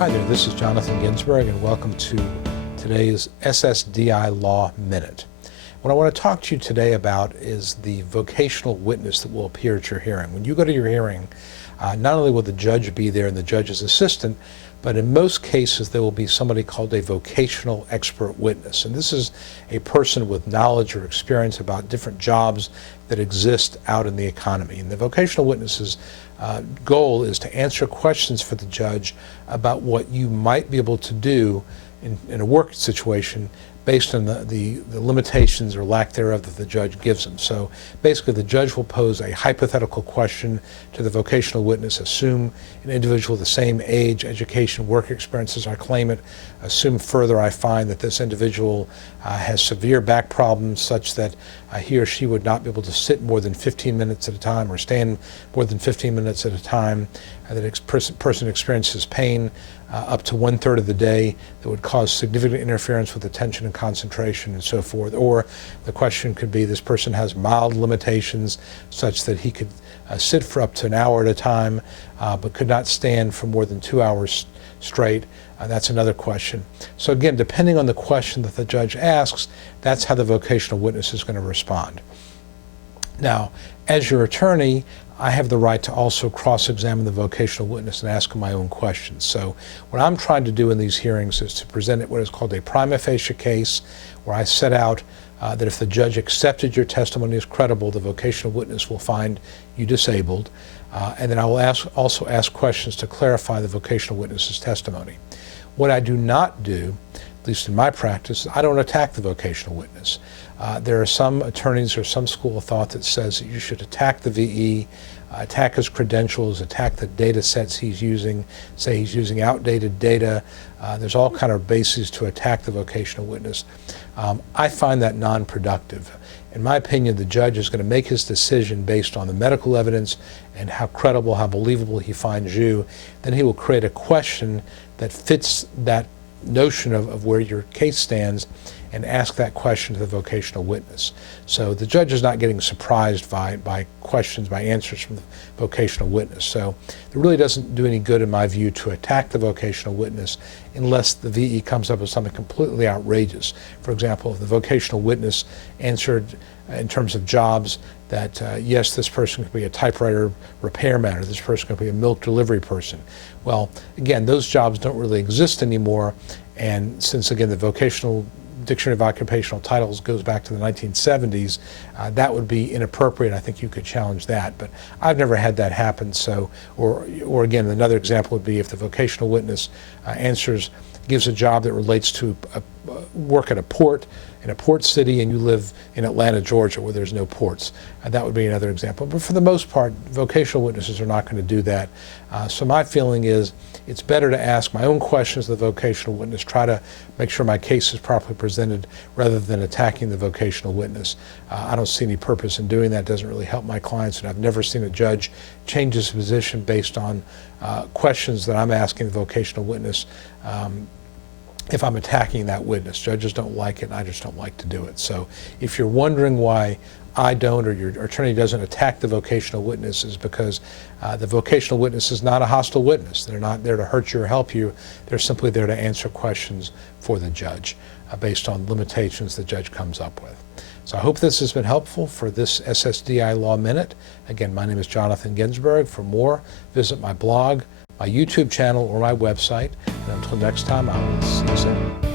Hi there, this is Jonathan Ginsberg, and welcome to today's SSDI Law Minute. What I want to talk to you today about is the vocational witness that will appear at your hearing. When you go to your hearing, not only will the judge be there and the judge's assistant, but in most cases there will be somebody called a vocational expert witness. And this is a person with knowledge or experience about different jobs that exist out in the economy. And the vocational witness's goal is to answer questions for the judge about what you might be able to do in a work situation based on the limitations or lack thereof that the judge gives them. So basically the judge will pose a hypothetical question to the vocational witness. Assume an individual of the same age, education, work experience as our claimant. Assume further I find that this individual has severe back problems such that he or she would not be able to sit more than 15 minutes at a time or stand more than 15 minutes at a time. That person experiences pain up to 1/3 of the day that would cause significant interference with attention and concentration and so forth. Or the question could be this person has mild limitations such that he could sit for up to an hour at a time but could not stand for more than 2 hours straight. That's another question. So again, depending on the question that the judge asks, that's how the vocational witness is going to respond. Now, as your attorney, I have the right to also cross-examine the vocational witness and ask him my own questions. So what I'm trying to do in these hearings is to present what is called a prima facie case, where I set out that if the judge accepted your testimony as credible, the vocational witness will find you disabled. And then I will also ask questions to clarify the vocational witness's testimony. What I do not do, at least in my practice, I don't attack the vocational witness. There are some attorneys or some school of thought that says that you should attack the VE, attack his credentials, attack the data sets he's using, say he's using outdated data. There's all kind of bases to attack the vocational witness. I find that non-productive. In my opinion, the judge is going to make his decision based on the medical evidence and how credible, how believable he finds you. Then he will create a question that fits that notion of where your case stands and ask that question to the vocational witness. So the judge is not getting surprised by questions, by answers from the vocational witness. So it really doesn't do any good in my view to attack the vocational witness unless the VE comes up with something completely outrageous. For example, if the vocational witness answered in terms of jobs that yes, this person could be a typewriter repairman, or this person could be a milk delivery person. Well, again, those jobs don't really exist anymore, and since again the vocational Dictionary of Occupational Titles goes back to the 1970s, that would be inappropriate. I think you could challenge that, but I've never had that happen. So, or again, another example would be if the vocational witness gives a job that relates to work at a port in a port city and you live in Atlanta, Georgia, where there's no ports. That would be another example. But for the most part, vocational witnesses are not going to do that. So my feeling is it's better to ask my own questions to the vocational witness, try to make sure my case is properly presented rather than attacking the vocational witness. I don't see any purpose in doing that. It doesn't really help my clients, and I've never seen a judge change his position based on questions that I'm asking the vocational witness if I'm attacking that witness. Judges don't like it, and I just don't like to do it. So if you're wondering why I don't, or your attorney doesn't attack the vocational witness, is because the vocational witness is not a hostile witness. They're not there to hurt you or help you. They're simply there to answer questions for the judge based on limitations the judge comes up with. So I hope this has been helpful for this SSDI Law Minute. Again, my name is Jonathan Ginsberg. For more, visit my blog, my YouTube channel, or my website. And until next time, I will see you soon.